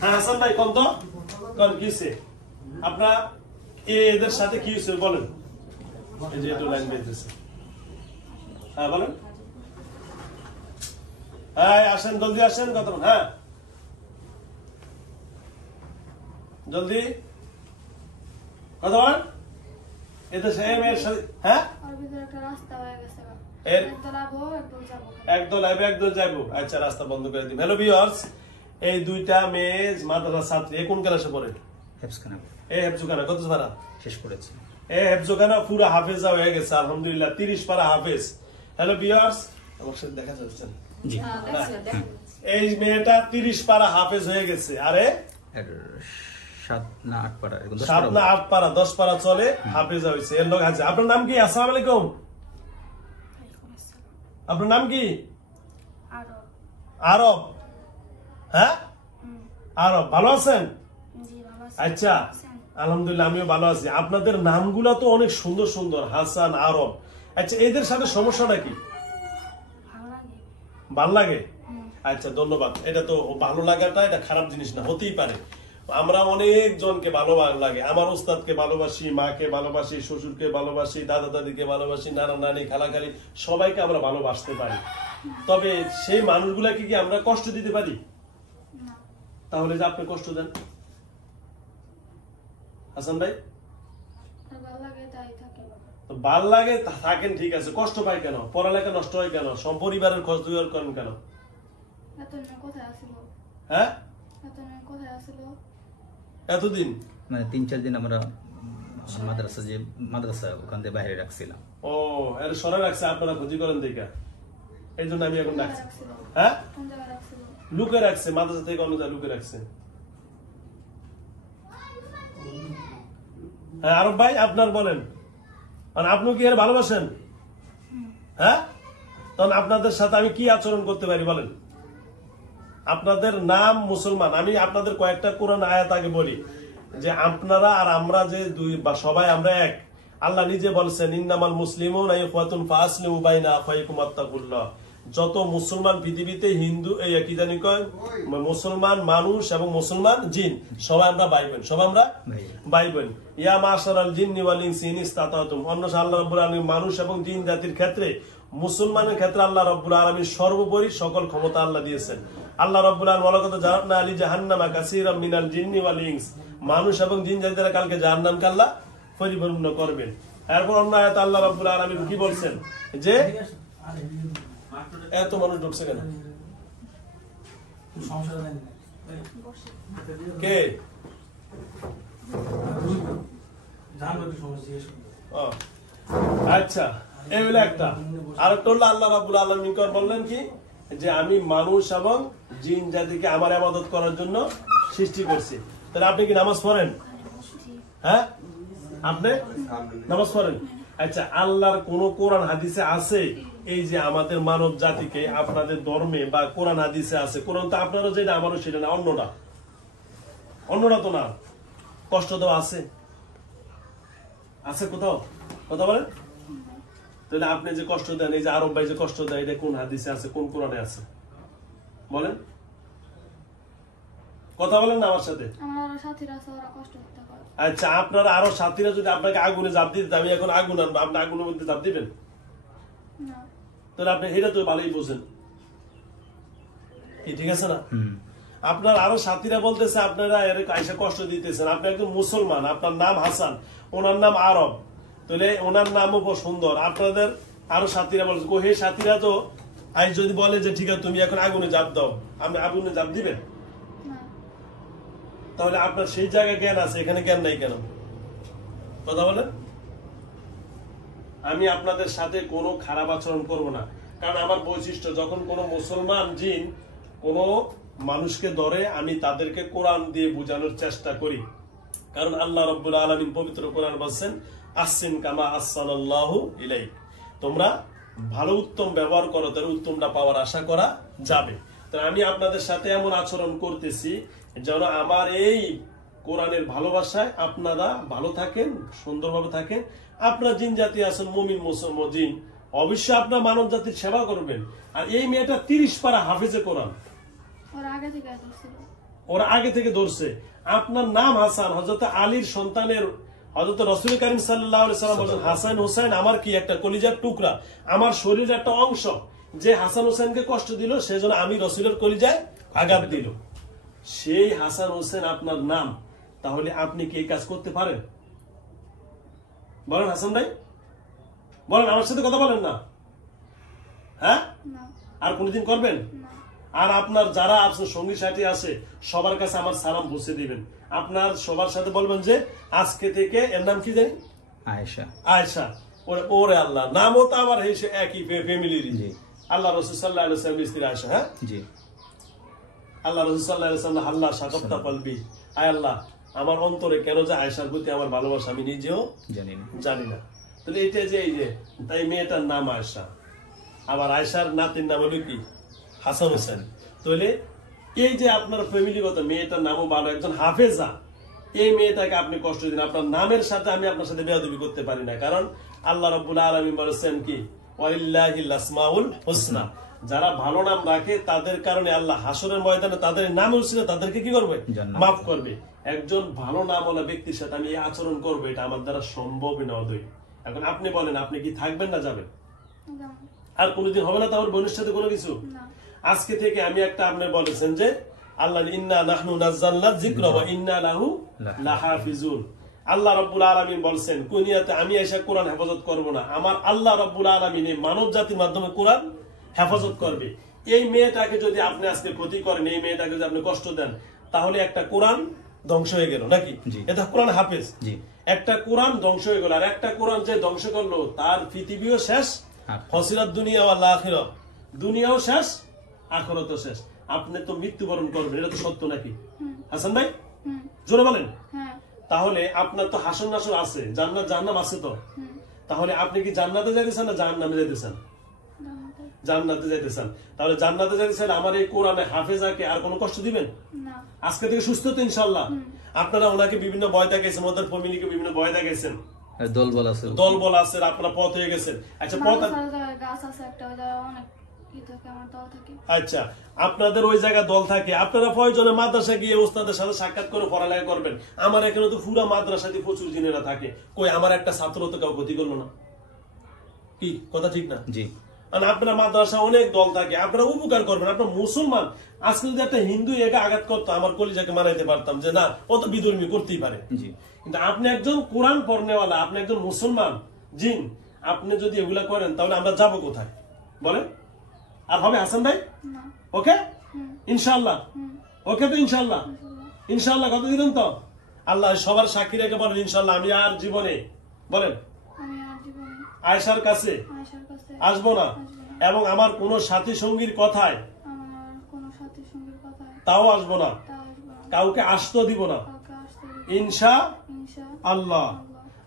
হ্যাঁ হাসান ভাই কোন তো কোন কিসে আপনার এদের সাথে কি হয়েছে বলেন। এই যে একটু লাইন বেঁধেছে। হ্যাঁ বলেন। হ্যাঁ আসেন জলদি আসেন কথা বলেন। হ্যাঁ জলদি কথা বলেন। এদের সাথে হ্যাঁ একদল আইবে একদল যাইবো। আচ্ছা রাস্তা বন্ধ করে দিই। হ্যালো ভিউয়ার্স, এই দুইটা মেয়ে মাদ্রাসা ছাত্রী কোন ক্লাসে পড়ে? হেফজখানা। এই হেফজখানা কত পারা শেষ করেছে? এই হেফজখানা পুরো হাফেজা হয়ে গেছে আলহামদুলিল্লাহ, 30 পারা হাফেজ। হ্যালো ভিউয়ার্স, আমার সাথে দেখা যাচ্ছে জি এই মেয়েটা 30 পারা হাফেজ হয়ে গেছে। আরে 7 না 8 পারা 7 না 8 পারা 10 পারা চলে হাফেজা হইছে। এর লোক আছে। আপনার নাম কি? আসসালামু আলাইকুম। আপনার নাম কি? আরব। হ্যাঁ আরব, ভালো আছেন? আচ্ছা আলহামদুলিল্লাহ আমিও ভালো আছি। আপনাদের নামগুলা তো অনেক সুন্দর সুন্দর, হাসান, আরব। আচ্ছা এদের সাথে সমস্যাটা কি? ভালো লাগে? আচ্ছা ধন্যবাদ। এটা তো ভালো লাগাটা এটা খারাপ জিনিস না, হতেই পারে। আমরা অনেক জনকে ভালো লাগে। আমার ওস্তাদকে ভালোবাসি, মাকে ভালোবাসি, শ্বশুরকে ভালোবাসি, দাদা দাদিকে ভালোবাসি, নানা নানি, খালাখালি সবাইকে আমরা ভালোবাসতে পারি। তবে সেই মানুষগুলাকে কি আমরা কষ্ট দিতে পারি? তাহলে যে আপনি কষ্ট দেন হাসান ভাই? ভাল লাগে থাকেন ঠিক আছে, কষ্ট পায় কেন? পড়ালেখা নষ্ট হয় কেন? পরিবারের খোঁজ দূর করেন কেন? হ্যাঁ এতদিন মানে 3-4 দিন আমরা মাদ্রাসা ওখান থেকে বাইরে রাখছিলাম। ও এর সরে রাখছে, আপনারা ক্ষতি করেন দেখা, এই জন্য আমি এখন রাখছি। হ্যাঁ লুকে রাখছে, মাদ্রাসা থেকে অন্য লুকে রাখছে। হ্যাঁ আরব ভাই আপনার বলেন, আপনি কি এর ভালোবাসেন? হ্যাঁ তখন আপনাদের সাথে আমি কি আচরণ করতে পারি বলেন? আপনাদের নাম মুসলমান, আমি আপনাদের কয়েকটা কোরআন আয়াত আগে বলি যে আপনারা আর আমরা যে দুই বা সবাই আমরা এক। আল্লাহ নিজে বলছেন ইন্নামাল মুসলিমুনা ইখওয়াতুন ফাসলিহু বাইনা আখাইকুম ওয়াত্তাকুল্লাহ। যত মুসলমান পৃথিবীতে হিন্দু এই কি জানি কয় মুসলমান মানুষ এবং মুসলমান জিন সবাই আমরা ভাই বোন, সবাই আমরা ভাই বোন। ইয়া মাশারাল জিন্নি ওয়াল ইনসি ইন ইসতাতাতুম। অন্য আল্লাহ রাব্বুল আলামিন মানুষ এবং জিন জাতির ক্ষেত্রে, মুসলমানের ক্ষেত্রে আল্লাহ রাব্বুল আলামিন সর্বোপরি সকল ক্ষমতা আল্লাহ দিয়েছেন। আল্লাহ রাব্বুল আলামিন ওয়ালাকাদ জাআলনা লি জাহান্নামা কাসীরাম মিনাল জিন্নি ওয়াল ইনস। মানুষ এবং জিন জাতিরা কালকে জাহান্নামকে আল্লাহ পরিপূর্ণ করবেন। এরপর অন্য আয়াতে আল্লাহ রাব্বুল আলামিন কি বলছেন যে এত মানুষ ঢুকছে কেন? কে আচ্ছা এই হলো একটা। আর একটা হলো আল্লাহ রাব্বুল আলামিন বললেন কি যে আমি মানুষ এবং জিন জাতিকে আমার ইবাদত করার জন্য সৃষ্টি করছি। তাহলে আপনি কি নামাজ পড়েন? হ্যাঁ আপনি নামাজ পড়েন? আচ্ছা আল্লাহর কোন কোরআন হাদিসে আছে এই যে আমাদের মানব জাতিকে আপনাদের ধর্মে বা কোরআন হাদিসে আছে? কোরআন তো আপনারও যেটা আমারও সেটা না, অন্যটা তো না, কষ্ট দেওয়া আছে আছে কোথাও? কথা বলেন। তাহলে আপনি যে কষ্ট দেন, এই যে আরব ভাই যে কষ্ট দেয়, এটা কোন হাদিসে আছে, কোন কোরআনে আছে বলেন? কথা বলেন না আমার সাথে। আচ্ছা আপনারা আরো সাথীরা যদি আপনাকে আগুনে জাপ দিতে, আমি এখন আগুন আনবো, আপনি আগুনের মধ্যে জাপ দিবেন? তাহলে আপনি এটা তো ভালোই বোঝেন, ঠিক আছে না? আপনার আরো সাথীরা বলতেছে আপনারা আইসা কষ্ট দিতেছেন। আপনি একজন মুসলমান, আপনার নাম হাসান, ওনার নাম আরব, তাহলে ওনার নামও সুন্দর। আপনাদের আরো সাথীরা বলছে হে সাথীরা তো আই যদি বলে যে ঠিক আছে তুমি এখন আগুনে জাপ দাও, আপনি আগুনে জাপ দিবেন? তাহলে আপনার সেই জায়গায় জ্ঞান আছে, এখানে জ্ঞান নাই কেন? কথা বলেন। আমি আপনাদের সাথে কোনো খারাপ আচরণ করব না, কারণ আমার বৈশিষ্ট্য যখন কোনো মুসলমান জিন কোনো মানুষকে ধরে আমি তাদেরকে কোরআন দিয়ে বোঝানোর চেষ্টা করি। কারণ আল্লাহ রাব্বুল আলামিন পবিত্র কোরআন বলেন আসসিন কামা আসসালাল্লাহু ইলাইক, তোমরা ভালো উত্তম ব্যবহার করো তাহলে উত্তমটা পাওয়ার আশা করা যাবে। তো আমি আপনাদের সাথে এমন আচরণ করতেছি যেন আমার এই কোরআনের ভালোবাসায় আপনারা ভালো থাকেন, সুন্দরভাবে থাকেন। আপনারা জিন জাতি আছেন, মুমিন মুসলমান জিন, অবশ্যই আপনার মানব জাতির সেবা করবেন। আর এই মেয়েটা 30 পারা হাফেজে কোরআন, ওরা আগে থেকে ধরছে। আপনার নাম হাসান, হযরত আলীর সন্তানের হযরত রাসূল কারীম সাল্লাল্লাহু আলাইহি ওয়াসাল্লাম বলেন, হাসান হোসেন আমার কি একটা কলিজার টুকরা, আমার শরীরের একটা অংশ। যে হাসান হোসেনকে কষ্ট দিল সেজন্য আমি রাসূলের কলিজায় আঘাত দিল। সেই হাসান হোসেন আপনার নাম, তাহলে আপনি কি এই কাজ করতে পারেন? বলেন হাসান ভাই, বলেন, আমার সাথে কথা বলেন না। হ্যাঁ, আর কোনদিন করবেন? আর আপনার যারা আপনার সঙ্গী সাথী আছে সবার কাছে আমার সালাম পৌঁছে দিবেন। আপনার সবার সাথে বলবেন যে আজকে থেকে, এর নাম কি জানি, আয়েশা। আয়েশা। ওরে আল্লাহ, নামও তো আবার একই ফ্যামিলির। আল্লাহ রাসূল সাল্লাল্লাহু আলাইহি ওয়াসাল্লামের স্ত্রী আয়েশা। হ্যাঁ জি। আল্লাহ রাসূল সাল্লাল্লাহু আলাইহি ওয়াসাল্লাম, আল্লাহ শাকাবতা কলবি, আয় আল্লাহ আমার অন্তরে কেন যে আয়েশার প্রতি আমার ভালোবাসা আমি নিজেও জানি না। তাহলে এটা যে এই যে তাই মেয়েটার নাম আয়েশা, আবার আয়েশার নাতির নাম হলো কি হাসান হোসেন। তাহলে এই যে আপনার ফ্যামিলিগত মেয়েটার নামও ভালো, একজন হাফেজা, এই মেয়েটাকে আপনি কষ্ট দিন। আপনার নামের সাথে আমি আপনার সাথে বেয়াদবি করতে পারি না, কারণ আল্লাহ রাব্বুল আলামিন বলেছেন কি, ওয়ালিল্লাহিল আসমাউল হুসনা, যারা ভালো নাম রাখে তাদের কারণে আল্লাহ হাসরের ময়দানে তাদের নাম উচ্চারণ তাদেরকে কি করবে, মাফ করবে। একজন ভালো নামওয়ালা ব্যক্তির সাথে আমি এই আচরণ করবো, এটা আমার দ্বারা সম্ভবই না। এখন আপনি বলেন, আপনি কি থাকবেন না যাবেন? আর কোনদিন হবে না তো আমার বোনের সাথে কোনো কিছু? আজকে থেকে আমি একটা, আপনি বলেছেন যে আল্লাহ ইন্না নাহনু নাযালনা যিকরা ওয়া ইন্না লাহু লাহাফিজুন। আল্লাহ রাব্বুল আলামিন বলছেন কুনিয়াতে আমি এসে কোরআন হেফাজত করব না, আমার আল্লাহ রাব্বুল আলামিন এই মানব জাতির মাধ্যমে কোরআন হেফাজত করবে। এই মেয়েটাকে যদি আপনি আজকে ক্ষতি করেন, এই মেয়েটাকে যদি আপনি কষ্ট দেন, তাহলে একটা কোরআন ধ্বংস হয়ে গেল নাকি? এটা কোরআন হাফেজ, একটা কোরআন ধ্বংস হয়ে গেল। আর একটা কোরআন যে ধ্বংস করলো তার পৃথিবীও শেষ, ফসিরাত দুনিয়া ওয়াল আখিরাহ, দুনিয়াও শেষ আখিরাতও শেষ। আপনি তো মৃত্যুবরণ করবেন, এটা তো সত্য নাকি হাসান ভাই? জোরে বলেন। তাহলে আপনার তো হাসন নাসর আছে, জান্নাত জাহান্নাম আছে তো, তাহলে আপনি কি জান্নাতে যাইতেছেন না জাহান্নামে যাইতেছেন? জান্নাতে যাইতেছেন। তাহলে জান্নাতে যাইতেছেন, আমার এই কোরআনে হাফেজাকে আর কোনো কষ্ট দিবেন না? আজকে থেকে সুস্থ তো ইনশাআল্লাহ। আপনারা ওনাকে বিভিন্ন ভয় দেখাইছেন, ওদের ফ্যামিলিকে বিভিন্ন ভয় দেখাইছেন, দলবল আছে, আপনারা পথ হয়ে গেছেন। আচ্ছা, পথ আচ্ছা, আপনাদের ওই জায়গায় দল থাকে, আপনারা প্রয়োজনে মাদ্রাসা গিয়ে ওস্তাদের সাথে সাক্ষাৎ করে পড়ালেখা করবেন। আমার এখানে তো পুরো মাদ্রাসাতে প্রচুর জিনেরা থাকে, কই আমার একটা ছাত্র তো কাউ ক্ষতি করলো না, কি কথা ঠিক না? জি। আপনার মাদ্রাসা অনেক দল থাকে, আপনারা উপকার করবেন। আপনার মুসলমান, আজকে যদি একটা হিন্দু একে আঘাত করতো, আমার কলিজাকে মানাইতে পারতাম যে না, ও তো বিধর্মী, করতেই পারে। কিন্তু আপনি একজন কোরআন পড়নেওয়ালা, আপনি একজন মুসলমান জিন, আপনি যদি এগুলা করেন তাহলে আমরা যাবো কোথায় বলেন? আর হবে হাসান ভাই? ওকে ইনশাআল্লাহ, ওকে তো ইনশাআল্লাহ, ইনশাআল্লাহ কত দিলেন তো? আল্লাহ সবার সাক্ষী রেখে বলেন ইনশাআল্লাহ আমি আর জীবনে, বলেন, আয়েশার কাছে আসবো না, এবং আমার কোন সাথী সঙ্গীর কথায় তাও আসবো না, কাউকে আসতে দিব না ইনশা আল্লাহ।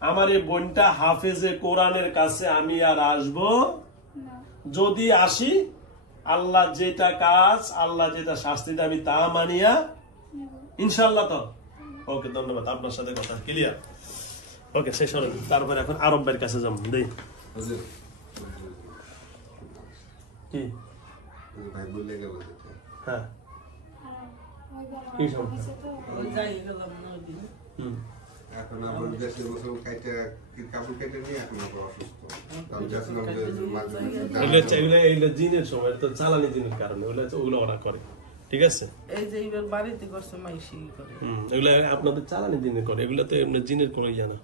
আমার এই বোনটা হাফেজে কোরআনের কাছে আমি আর আসবো, যদি আসি আল্লাহ যেটা কাজ, আল্লাহ যেটা শাস্তি আমি তা মানিয়া ইনশাআল্লাহ। তো ওকে, ধন্যবাদ, আপনার সাথে কথা ক্লিয়ার। ওকে, শেষ হল। তারপরে এখন আরব ভাইয়ের কাছে যাবো। দেই কি হ্যাঁ কি এখন আবার দেশে বসে কাপড় কেটে নিয়ে এখন আবার অসুস্থ। জিনের সময় তো চালানি জিনের কারণে ওগুলো ওরা করে, ঠিক আছে? এই যে এবার বাড়িতে করছে মাইশি করে, এগুলো আপনাদের চালানি জিনের করে, এগুলো তো এমনি জিনের করে ইয়া না।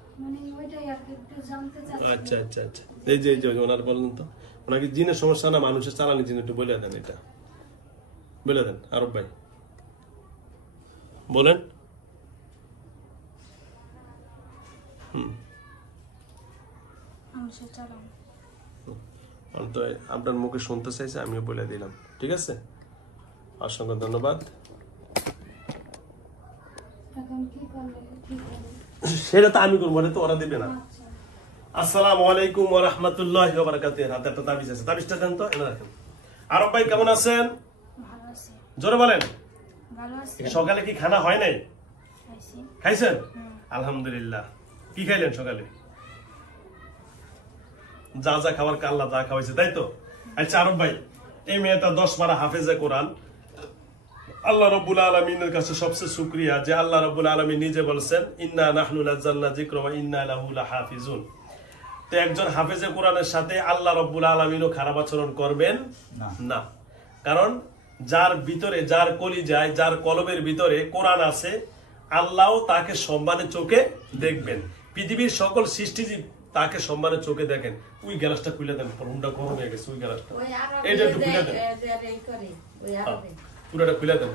আচ্ছা আচ্ছা আচ্ছা, এই যে ওনার বলেন তো, ওনাকে জিনের সমস্যা না, মানুষের চালানি জিন, একটু বলে দেন, এটা বলে দেন আরব ভাই, বলেন। তো আপনার মুখে শুনতে চাইছে, আমিও বলে দিলাম, ঠিক আছে? অসংখ্য ধন্যবাদ। সেটা তো আমি করবো, তো ওরা দিবে না। আসসালামু আলাইকুম ওয়া রাহমাতুল্লাহি ওয়া বারাকাতুহু। হাতে একটা তাবিজ আছে, তাবিজটা দেন তো, এনে রাখেন। আরব ভাই কেমন আছেন? ভালো আছি। জোরে বলেন। ভালো আছি। সকালে কি খানা হয় নাই? খাইছি। খাইছেন? আলহামদুলিল্লাহ। কি খাইলেন সকালে? যা যা খাবার আল্লাহ যা খাওয়াইছে, তাই তো? আচ্ছা আরব ভাই, এই মেয়েটা 10 পারা হাফেজে কোরআন। আল্লাহ রাব্বুল আলামিনের কাছে সবচেয়ে শুকরিয়া যে আল্লাহ রাব্বুল আলামিন নিজে বলেছেন ইন্না নাহনু নাযালনা যিকরা ওয়া ইন্না লাহু লাহাফিজুন। তো একজন হাফেজে কোরআনের সাথে আল্লাহ রাব্বুল আলামিনও খারাপ আচরণ করবেন না। কারণ যার ভিতরে, যার কলিজায়, যার কলবের ভিতরে কোরআন আছে, আল্লাহ তাকে সম্মানের চোখে দেখবেন। পৃথিবীর সকল সৃষ্টিজীব তাকে সম্মানের চোখে দেখেন। ওই গ্লাসটা খুলে দেন, ফোনটা গরম হয়ে গেছে, ওই গ্লাসটা এইটা একটু খুলে দেন, পুরোটা খুলে দেন,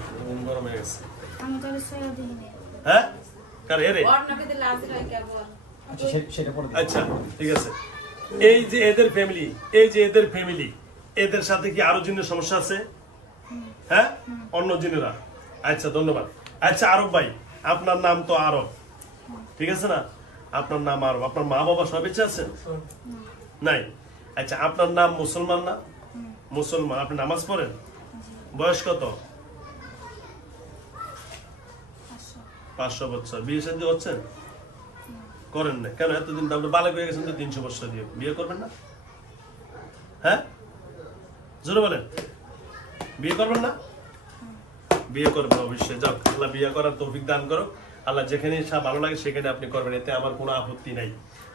গরম হয়ে গেছে। আমি তাহলে সয়া দিইনি। হ্যাঁ কার এরে? আচ্ছা ঠিক আছে। এই যে এদের ফ্যামিলি, এই যে এদের ফ্যামিলি, এদের সাথে কি আরো জিনের সমস্যা আছে? হ্যাঁ, অন্য জিনেরা। আচ্ছা ধন্যবাদ। আচ্ছা আরব ভাই, আপনার নাম তো আরব, ঠিক আছে না? আপনার নাম আরব। আপনার মা বাবা সব বেঁচে আছেন? নাই। আচ্ছা আপনার নাম মুসলমান না? মুসলমান। আপনি নামাজ পড়েন? বয়স কত? 500 বছর। বিয়ে শাদী হচ্ছেন? করেন না কেন? এতদিন আপনি বালক হয়ে গেছেন তো 300 বছর দিয়ে, বিয়ে করবেন না? হ্যাঁ জোরে বলেন, বিয়ে করবেন না? বিয়ে করবেন অবশ্যই। যাক, আল্লাহ বিয়ে করার তৌফিক দান করো। আল্লাহ যেখানে ভালো লাগে সেখানে আপনি করবেন, এতে আমার কোনো আপত্তি নাই।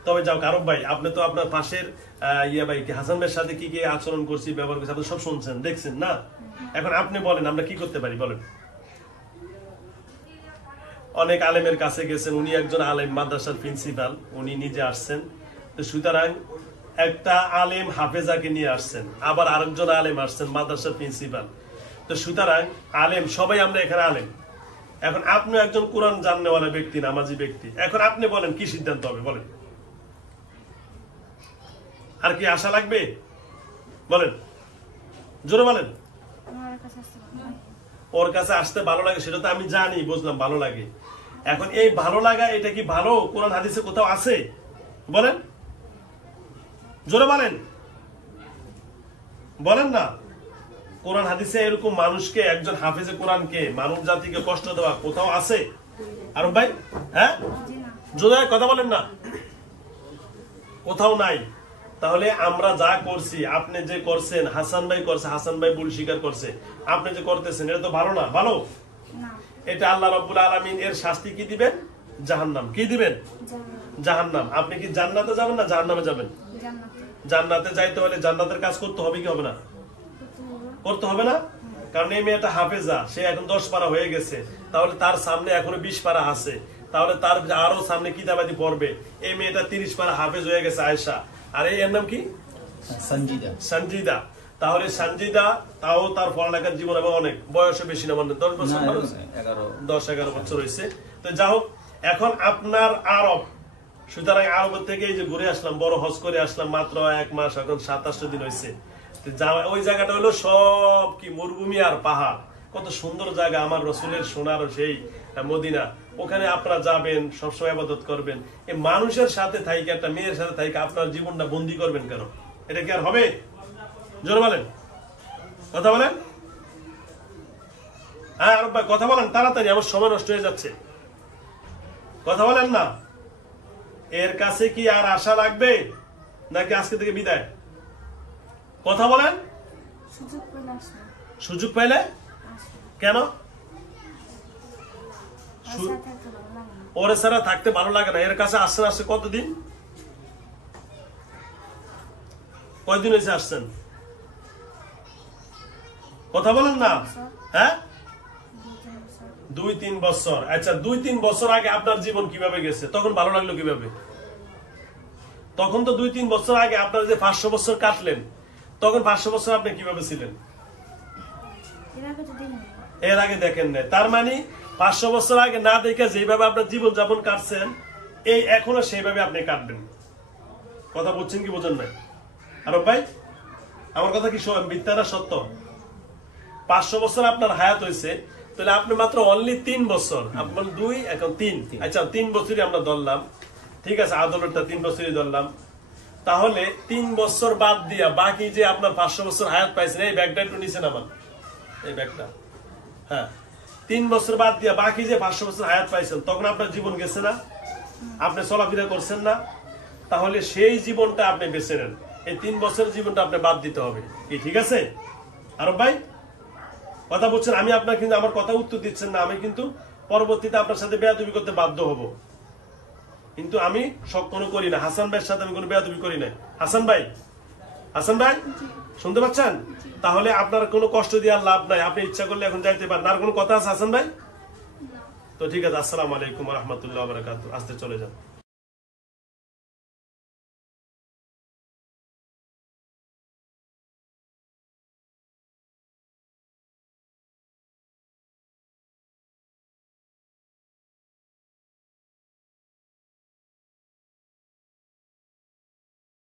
তবে যাও আরব ভাই, আপনি তো আপনার পাশের ভাই কি হাসান ভাইয়ের সাথে কি কি আচরণ করছি, ব্যবহার করছি, আপনি সব শুনছেন, দেখছেন না? এখন আপনি বলেন আমরা কি করতে পারি বলেন। অনেক আলেমের কাছে গেছেন, উনি একজন আলেম, মাদ্রাসার প্রিন্সিপাল, উনি নিজে আসছেন। তো সুতরাং একটা আলেম হাফেজাকে নিয়ে আসছেন, আবার আরেকজন আলেম আসছেন মাদ্রাসার প্রিন্সিপাল। তো সুতরাং আলেম সবাই আমরা এখানে আলেম। এখন আপনি একজন কোরআন জাননেওয়ালা ব্যক্তি, নামাজি ব্যক্তি। এখন আপনি বলেন কি সিদ্ধান্ত হবে বলেন। আর কি আশা লাগবে বলেন, জোরে বলেন। আমার কাছে আসতে পারবো না। ওর কাছে আসতে ভালো লাগে সেটা তো আমি জানি, বুঝলাম, ভালো লাগে। এখন এই ভালো লাগা, এটা কি ভালো কোরআন হাদিসে কোথাও আছে বলেন? জোরে বলেন, বলেন না। কোরআন হাদিসে এরকম মানুষকে, একজন হাফেজে কোরআনকে, মানব জাতিকে কষ্ট দেওয়া কোথাও আছে আরব ভাই? হ্যাঁ জি না। জোরে কথা বলেন না, কোথাও নাই। তাহলে আমরা যা করছি, আপনি যে করছেন, হাসান ভাই করছে, হাসান ভাই ভুল স্বীকার করছে, আপনি যে করতেছেন এটা তো ভালো না। ভালো না। এটা আল্লাহ রাব্বুল আলামিন এর শাস্তি কি দিবেন? জাহান্নাম। কি দিবেন? জাহান্নাম। আপনি কি জান্নাতে যাবেন না জাহান্নামে যাবেন? জান্নাতে। জান্নাতে যাইতে হলে জান্নাতের কাজ করতে হবে কি হবে না? করতে হবে না? কারণ এই মেয়েটা হাফেজা, সে এখন 10 পারা হয়ে গেছে, তাহলে তার সামনে এখনো 20 পারা আছে, তাহলে তার আরো সামনে কিতাবাদি পড়বে। এই মেয়েটা 30 পারা হাফেজ হয়ে গেছে, আয়েশা। আর এর নাম কি? সঞ্জিদা। তাহলে সঞ্জিদা, তাও তার পড়ালেখার জীবন এবং অনেক বয়সে বেশি না, মানে 10 বছর, 10-11 বছর হয়েছে। তো যা হোক, এখন আপনার আরব, সুতরাং আরবের থেকে এই যে ঘুরে আসলাম, বড় হজ করে আসলাম, মাত্র 1 মাস, এখন 27 দিন হয়েছে। ওই জায়গাটা হলো সব কি মরুভূমি আর পাহাড়, কত সুন্দর জায়গা, আমার রসুলের সোনার সেই মদিনা। ওখানে আপনারা যাবেন, সবসময় ইবাদত করবেন। এই মানুষের সাথে থাইকে, একটা মেয়ের সাথে থাইকে আপনার জীবনটা বন্দি করবেন কেন? এটা কি আর হবে? জোরে বলেন, কথা বলেন। হ্যাঁ আরব ভাই কথা বলেন তাড়াতাড়ি, আমার সময় নষ্ট হয়ে যাচ্ছে, কথা বলেন না। এর কাছে কি আর আশা লাগবে নাকি আজকে থেকে বিদায়? কথা বলেন। সুযোগ পেলে আসবে। সুযোগ পাইলে আসবে। কেন? আশা থাকতে ভালো লাগে না। ওরে ছাড়া থাকতে ভালো লাগে না। এর কাছে আসছেন, আসছে কতদিন, কয়দিন হয়েছে আসছেন? কথা বলেন না। হ্যাঁ 2-3 বছর। আচ্ছা 2-3 বছর আগে আপনার জীবন কিভাবে গেছে? তখন ভালো লাগলো কিভাবে? তখন তো 2-3 বছর আগে আপনার যে 500 বছর কাটলেন, তখন 500 বছর আপনি কিভাবে ছিলেন? এর আগে তো দিইনি। এর আগে দেখেন না, তার মানে 500 বছর আগে না দেখে যেভাবে আপনার জীবন যাপন কাটছেন, এই এখনো সেইভাবে আপনি কাটবেন। কথা বলছেন কি বোঝেন নাই আরব ভাই? আমার কথা কি মিথ্যা না সত্য? 500 বছর আপনার হায়াত হয়েছে, তাহলে আপনি মাত্র অনলি 3 বছর, আপনার 2 এখন 3, আচ্ছা 3 বছরই আমরা ধরলাম, ঠিক আছে, আদলটা 3 বছরই ধরলাম। তাহলে 3 বছর বাদ দিয়া বাকি যে আপনার 500 বছর হায়াত পাইছেন, এই ব্যাগটা একটু নিচে নামান, এই ব্যাগটা, হ্যাঁ 3 বছর বাদ দিয়া বাকি যে 500 বছর হায়াত পাইছেন, তখন আপনার জীবন গেছে না? আপনি চলাফেরা করছেন না? তাহলে সেই জীবনটা আপনি বেছে নেন। এই 3 বছরের জীবনটা আপনি বাদ দিতে হবে কি ঠিক আছে আরব ভাই কথা বলছেন আমি আপনার কিন্তু আমার কথা উত্তর দিচ্ছেন না আমি কিন্তু পরবর্তীতে আপনার সাথে বেয়াদবি করতে বাধ্য হব কিন্তু আমি কখনো করি না হাসান ভাইয়ের সাথে আমি কোনো বেয়াদবি করি না হাসান ভাই শুনতে পাচ্ছেন তাহলে আপনার কোনো কষ্ট দেওয়ার লাভ নাই আপনি ইচ্ছা করলে এখন যাইতে পারেন আর কোনো কথা আছে হাসান ভাই তো ঠিক আছে আসসালামু আলাইকুম ওয়া রাহমাতুল্লাহি ওয়া বারাকাতুহু আসতে চলে যান